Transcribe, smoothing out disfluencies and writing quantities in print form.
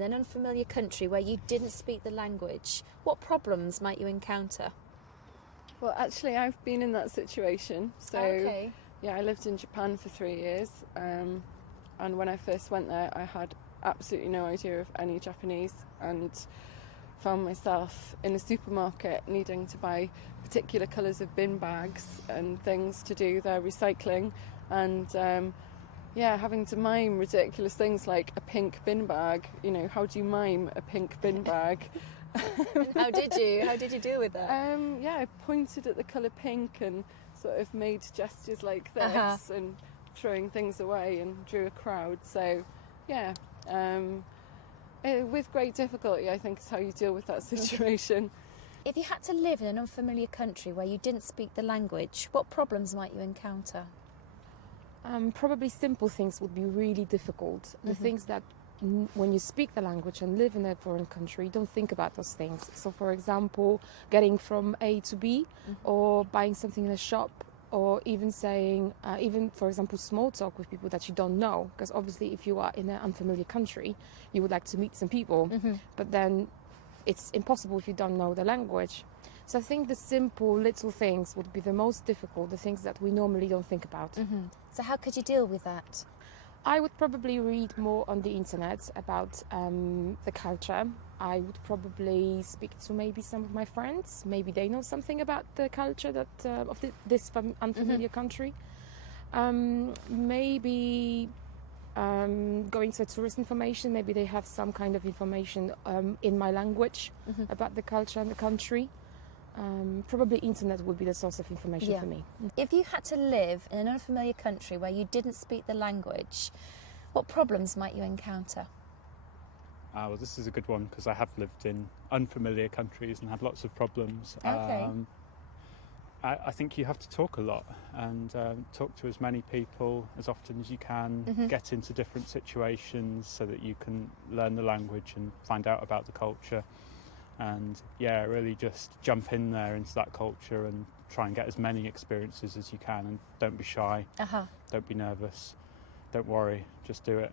in an unfamiliar country where you didn't speak the language, what problems might you encounter? Well, actually, I've been in that situation. So, Okay. yeah, I lived in Japan for 3 years. And when I first went there, I had absolutely no idea of any Japanese and found myself in a supermarket needing to buy particular colours of bin bags and things to do their recycling. And, having to mime ridiculous things like a pink bin bag. You know, how do you mime a pink bin bag? And how did you deal with that? I pointed at the colour pink and sort of made gestures like this and throwing things away and drew a crowd. So, with great difficulty, I think, is how you deal with that situation. If you had to live in an unfamiliar country where you didn't speak the language, what problems might you encounter? Probably simple things would be really difficult. The things that when you speak the language and live in a foreign country, you don't think about those things. So, for example, getting from A to B, or buying something in a shop, or even saying, for example, small talk with people that you don't know. Because obviously, if you are in an unfamiliar country, you would like to meet some people, but then it's impossible if you don't know the language. So I think the simple little things would be the most difficult, the things that we normally don't think about. So how could you deal with that? I would probably read more on the internet about the culture. I would probably speak to maybe some of my friends. Maybe they know something about the culture of this unfamiliar country. Maybe going to tourist information. Maybe they have some kind of information in my language about the culture and the country. Probably internet would be the source of information for me. If you had to live in an unfamiliar country where you didn't speak the language, what problems might you encounter? Well, this is a good one because I have lived in unfamiliar countries and had lots of problems. Okay. I think you have to talk a lot and talk to as many people as often as you can, get into different situations so that you can learn the language and find out about the culture. And really just jump in there into that culture and try and get as many experiences as you can, and don't be shy, don't be nervous, don't worry, just do it.